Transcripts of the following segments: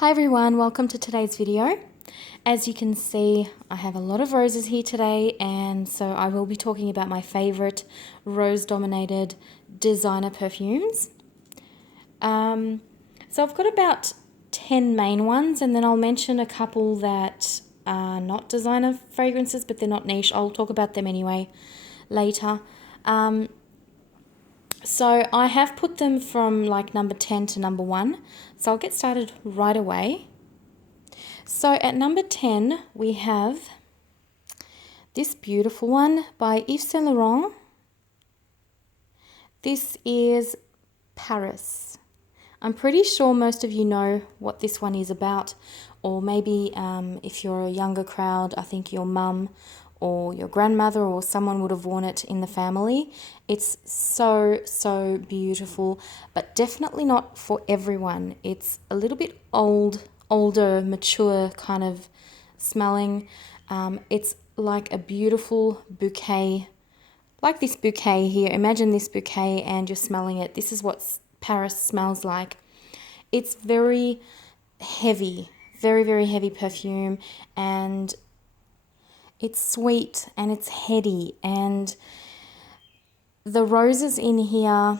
Hi everyone, welcome to today's video. As you can see, I have a lot of roses here today, and so I will be talking about my favorite rose-dominated designer perfumes. So I've got about 10 main ones, and then I'll mention a couple that are not designer fragrances, but they're not niche. I'll talk about them anyway later. So I have put them from like number 10 to number 1. So I'll get started right away. So at number 10, we have this beautiful one by Yves Saint Laurent. This is Paris. I'm pretty sure most of you know what this one is about, or maybe if you're a younger crowd, I think your mum or your grandmother or someone would have worn it in the family. It's so beautiful, but definitely not for everyone. It's a little bit older, mature kind of smelling. It's like a beautiful bouquet, like this bouquet here. Imagine this bouquet and you're smelling it. This is what Paris smells like. It's very heavy, very heavy perfume, and it's sweet and it's heady, and the roses in here,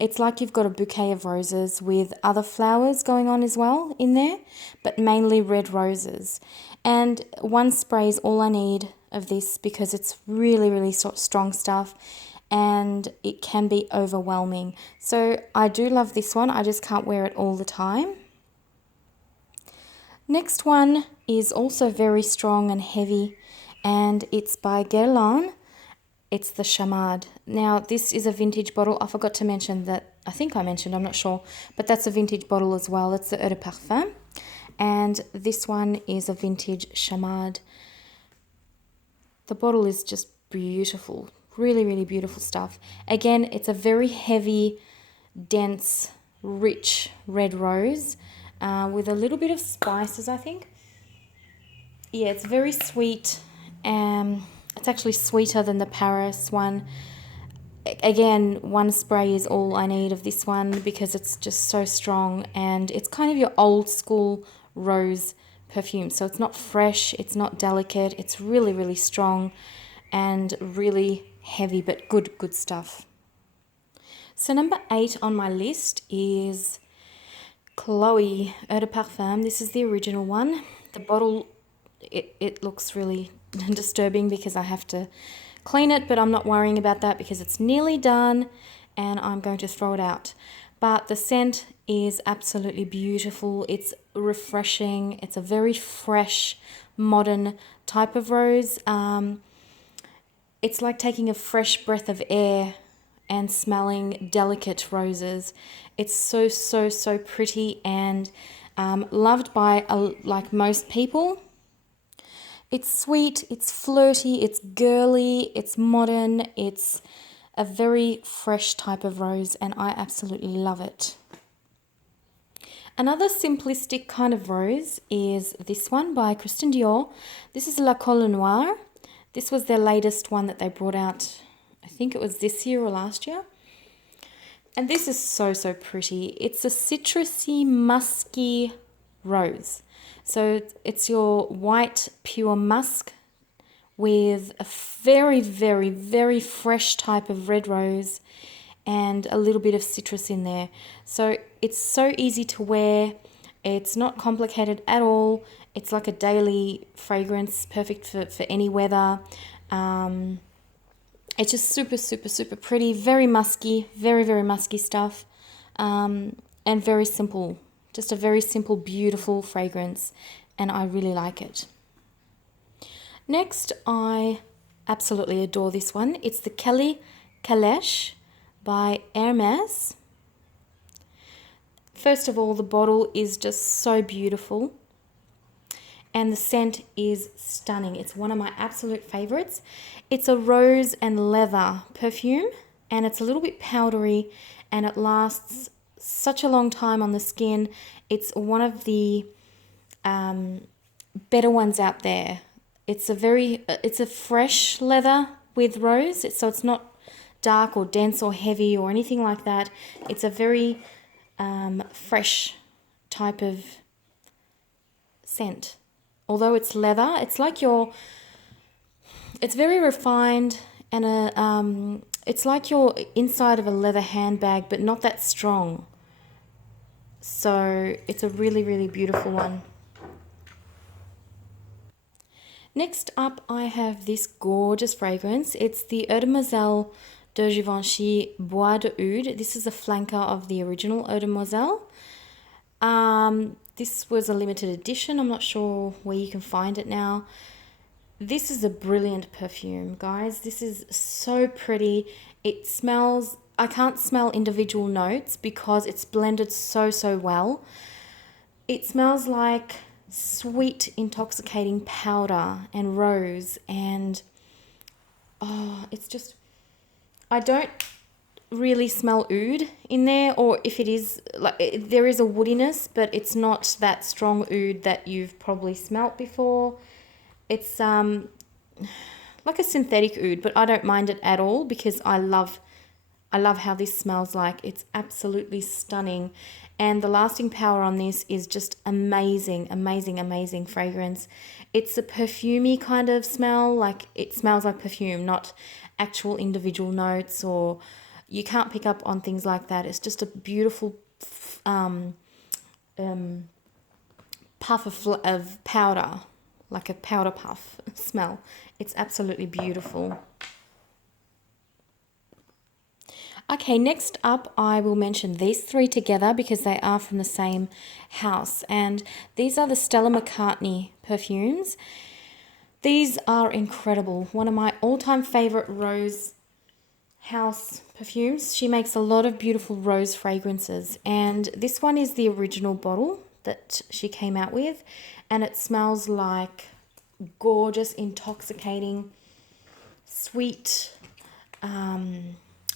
it's like you've got a bouquet of roses with other flowers going on as well in there, but mainly red roses. And one spray is all I need of this because it's really strong stuff and it can be overwhelming. So I do love this one, I just can't wear it all the time. Next one is also very strong and heavy, and it's by Guerlain. It's the Chamade. Now, this is a vintage bottle. I forgot to mention that. I think I mentioned, I'm not sure, but that's a vintage bottle as well. It's the Eau de Parfum, and this one is a vintage Chamade. The bottle is just beautiful, really beautiful stuff. Again, it's a very heavy, dense, rich red rose. With a little bit of spices, I think. Yeah, it's very sweet. It's actually sweeter than the Paris one. Again, one spray is all I need of this one because it's just so strong, and it's kind of your old school rose perfume. So it's not fresh, it's not delicate, it's really strong and really heavy, but good stuff. So number 8 on my list is Chloe Eau de Parfum. This is the original one. The bottle, it looks really disturbing because I have to clean it, but I'm not worrying about that because it's nearly done and I'm going to throw it out. But the scent is absolutely beautiful. It's refreshing. It's a very fresh, modern type of rose. It's like taking a fresh breath of air and smelling delicate roses. It's so pretty and loved by like most people. It's sweet, it's flirty, it's girly, it's modern, it's a very fresh type of rose, and I absolutely love it. Another simplistic kind of rose is this one by Christian Dior. This is La Colle Noire. This was their latest one that they brought out, I think it was this year or last year. And this is so pretty. It's a citrusy, musky rose. So it's your white pure musk with a very fresh type of red rose and a little bit of citrus in there. So it's so easy to wear. It's not complicated at all. It's like a daily fragrance, perfect for any weather. It's just super pretty, very musky, very musky stuff, and very simple. Just a very simple, beautiful fragrance, and I really like it. Next, I absolutely adore this one. It's the Kelly Calèche by Hermès. First of all, the bottle is just so beautiful, and the scent is stunning. It's one of my absolute favorites. It's a rose and leather perfume, and it's a little bit powdery, and it lasts such a long time on the skin. It's one of the better ones out there. It's a fresh leather with rose, so it's not dark or dense or heavy or anything like that. It's a very fresh type of scent. Although it's leather, it's like it's very refined, and it's like you're inside of a leather handbag, but not that strong. So it's a really, really beautiful one. Next up, I have this gorgeous fragrance. It's the Eau de Moselle de Givenchy Bois de Oud. This is a flanker of the original Eau de Moselle. This was a limited edition. I'm not sure where you can find it now. This is a brilliant perfume, guys. This is so pretty. It smells, I can't smell individual notes because it's blended so, so well. It smells like sweet, intoxicating powder and rose, and it's just, I don't really smell oud in there, or if it is, like, there is a woodiness, but it's not that strong oud that you've probably smelt before. It's like a synthetic oud, but I don't mind it at all because I love how this smells like. It's absolutely stunning. And the lasting power on this is just amazing, amazing, amazing fragrance. It's a perfumey kind of smell, like it smells like perfume, not actual individual notes, or you can't pick up on things like that. It's just a beautiful puff of powder, like a powder puff smell. It's absolutely beautiful. Okay, next up I will mention these three together because they are from the same house, and these are the Stella McCartney perfumes. These are incredible. One of my all-time favorite rose house perfumes. She makes a lot of beautiful rose fragrances, and this one is the original bottle that she came out with, and it smells like gorgeous, intoxicating, sweet,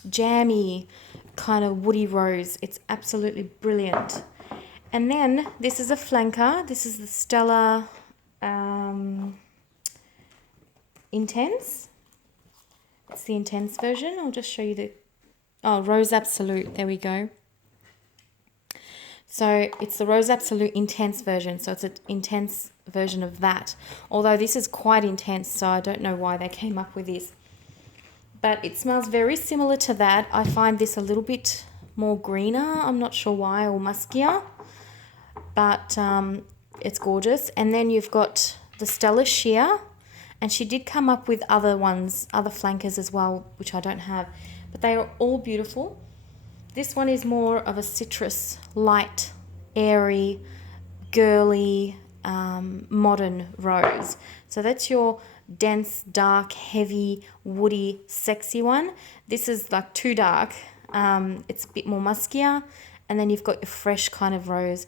jammy kind of woody rose. It's absolutely brilliant. And then this is a flanker. This is the Stella Intense. It's the Intense version. I'll just show you the Rose Absolute. There we go. So it's the Rose Absolute Intense version. So it's an intense version of that. Although this is quite intense, so I don't know why they came up with this. But it smells very similar to that. I find this a little bit more greener. I'm not sure why, or muskier. But it's gorgeous. And then you've got the Stella Sheer. And she did come up with other ones, other flankers as well, which I don't have. But they are all beautiful. This one is more of a citrus, light, airy, girly, modern rose. So that's your dense, dark, heavy, woody, sexy one. This is like too dark. It's a bit more muskier. And then you've got your fresh kind of rose.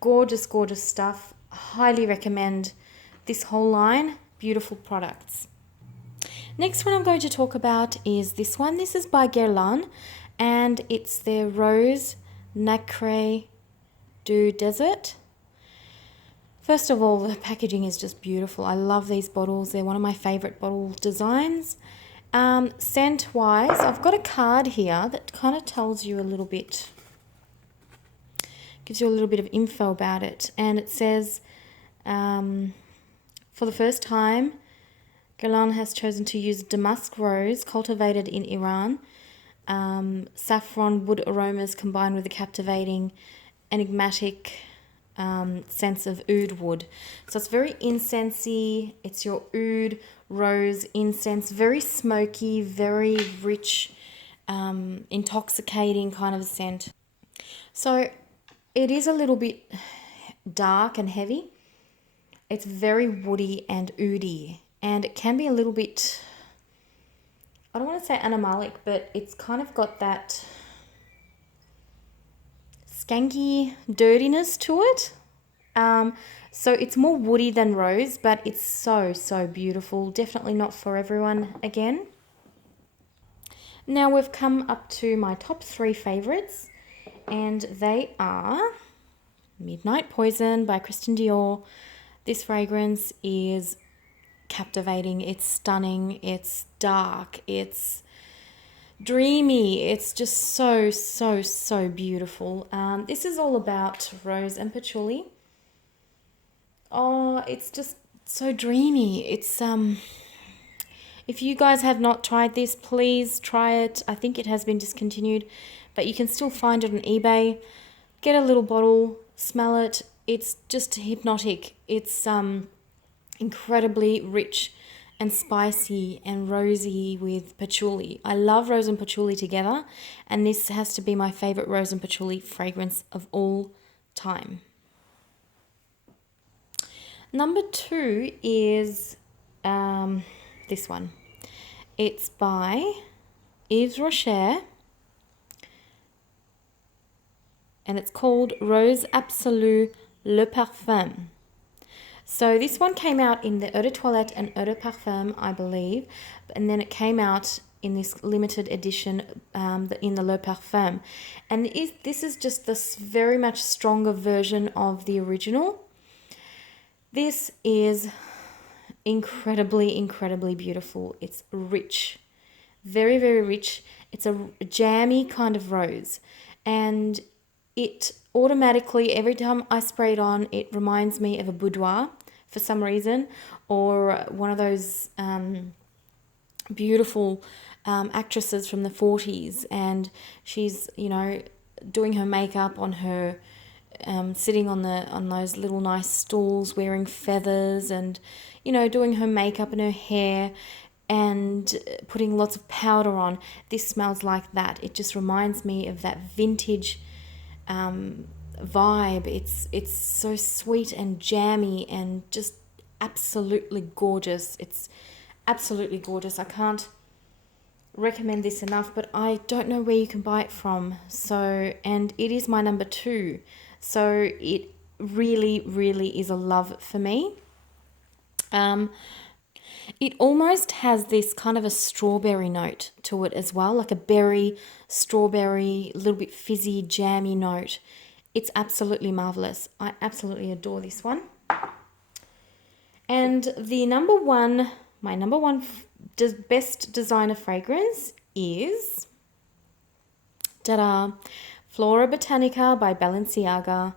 Gorgeous, gorgeous stuff. Highly recommend this whole line. Beautiful products. Next one I'm going to talk about is this one. This is by Guerlain, and it's their Rose Nacre du Desert. First of all, the packaging is just beautiful. I love these bottles. They're one of my favorite bottle designs. Scent-wise, I've got a card here that kind of tells you a little bit, gives you a little bit of info about it. And it says, for the first time, Guerlain has chosen to use damask rose cultivated in Iran. Saffron wood aromas combined with a captivating, enigmatic sense of oud wood. So it's very incensey. It's your oud, rose, incense, very smoky, very rich, intoxicating kind of scent. So it is a little bit dark and heavy. It's very woody and oudy, and it can be a little bit, I don't want to say animalic, but it's kind of got that skanky dirtiness to it. So it's more woody than rose, but it's so, so beautiful. Definitely not for everyone again. Now we've come up to my top three favorites, and they are Midnight Poison by Christian Dior. This fragrance is captivating. It's stunning. It's dark. It's dreamy. It's just so, so, so beautiful. This is all about rose and patchouli. Oh, it's just so dreamy. If you guys have not tried this, please try it. I think it has been discontinued, but you can still find it on eBay. Get a little bottle, smell it. It's just hypnotic. It's incredibly rich and spicy and rosy with patchouli. I love rose and patchouli together, and this has to be my favorite rose and patchouli fragrance of all time. Number 2 is this one. It's by Yves Rocher, and it's called Rose Absolue Le Parfum. So this one came out in the Eau de Toilette and Eau de Parfum, I believe, and then it came out in this limited edition in the Le Parfum. And this is just this very much stronger version of the original. This is incredibly, incredibly beautiful. It's rich, very, very rich. It's a jammy kind of rose, and it automatically, every time I spray it on, it reminds me of a boudoir for some reason, or one of those beautiful actresses from the 40s, and she's, doing her makeup on her, sitting on those little nice stools, wearing feathers, and, doing her makeup and her hair, and putting lots of powder on. This smells like that. It just reminds me of that vintage vibe. It's so sweet and jammy and just absolutely gorgeous. It's absolutely gorgeous. I can't recommend this enough, but I don't know where you can buy it from. So, and it is my number 2. So it really, really is a love for me. It almost has this kind of a strawberry note to it as well, like a berry, strawberry, a little bit fizzy, jammy note. It's absolutely marvelous. I absolutely adore this one. And my number one best designer fragrance is, ta-da, Flora Botanica by Balenciaga.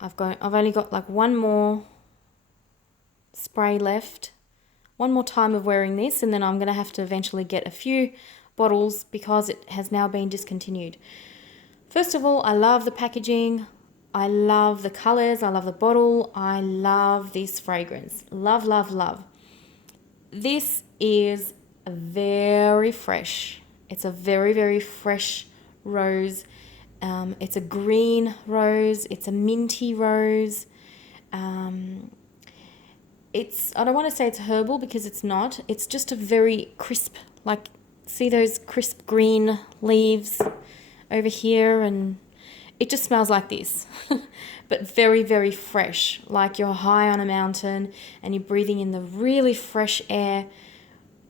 I've only got like one more spray left. One more time of wearing this, and then I'm going to have to eventually get a few bottles because it has now been discontinued. First of all, I love the packaging. I love the colors. I love the bottle. I love this fragrance. Love, love, love. This is very fresh. It's a very, very fresh rose. It's a green rose. It's a minty rose. I don't want to say it's herbal because it's not. It's just a very crisp, like, see those crisp green leaves over here, and it just smells like this. But very, very fresh, like you're high on a mountain and you're breathing in the really fresh air,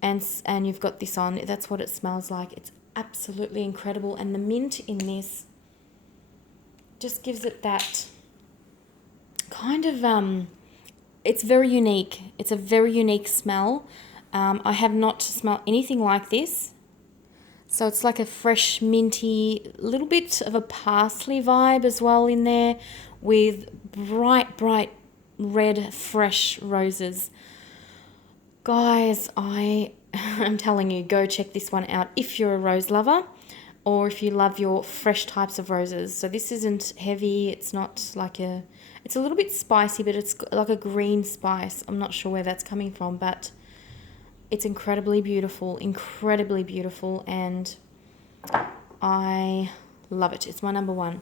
and you've got this on. That's what it smells like. It's absolutely incredible, and the mint in this just gives it that kind of it's very unique. It's a very unique smell. I have not smelled anything like this. So it's like a fresh, minty, little bit of a parsley vibe as well in there, with bright, bright red, fresh roses. Guys, I am telling you, go check this one out if you're a rose lover, or if you love your fresh types of roses. So this isn't heavy. It's not like it's a little bit spicy, but it's like a green spice. I'm not sure where that's coming from, but it's incredibly beautiful, and I love it. It's my number 1.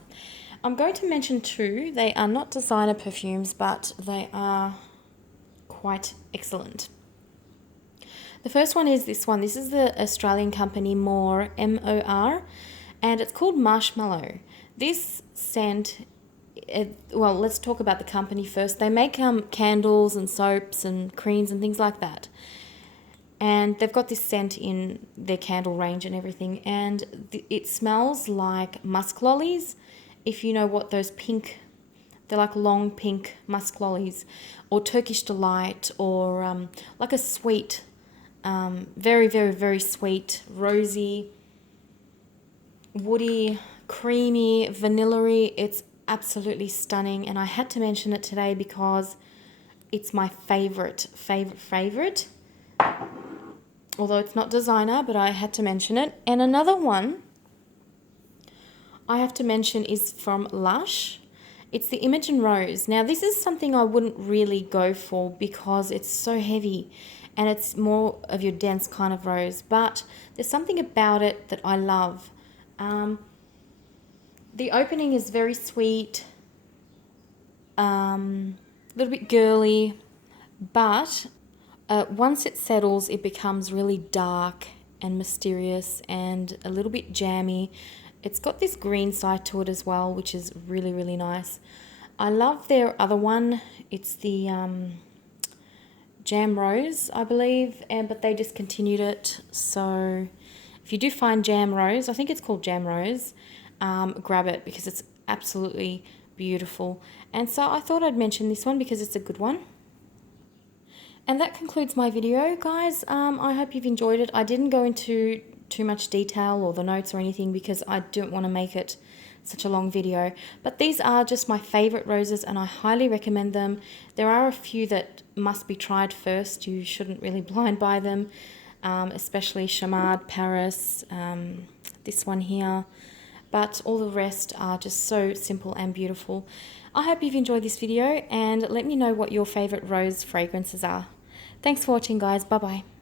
I'm going to mention 2. They are not designer perfumes, but they are quite excellent. The first one is this one. This is the Australian company More, M-O-R, and it's called Marshmallow. This scent, well, let's talk about the company first. They make candles and soaps and creams and things like that. And they've got this scent in their candle range and everything. And it smells like musk lollies. If you know what those pink, they're like long pink musk lollies, or Turkish Delight, or like a sweet, very, very, very sweet, rosy woody, creamy, vanilla-y. It's absolutely stunning, and I had to mention it today because it's my favorite. Although it's not designer, but I had to mention it. And another one I have to mention is from Lush. It's the Imogen Rose. Now, this is something I wouldn't really go for because it's so heavy and it's more of your dense kind of rose. But there's something about it that I love. The opening is very sweet, a little bit girly, but once it settles, it becomes really dark and mysterious and a little bit jammy. It's got this green side to it as well, which is really, really nice. I love their other one. It's the Jam Rose, I believe, but they discontinued it. So if you do find Jam Rose, I think it's called Jam Rose, grab it because it's absolutely beautiful. And so I thought I'd mention this one because it's a good one. And that concludes my video, guys. I hope you've enjoyed it. I didn't go into too much detail or the notes or anything because I don't want to make it such a long video. But these are just my favorite roses and I highly recommend them. There are a few that must be tried first. You shouldn't really blind buy them, especially Chamade, Paris, this one here. But all the rest are just so simple and beautiful. I hope you've enjoyed this video and let me know what your favorite rose fragrances are. Thanks for watching, guys. Bye-bye.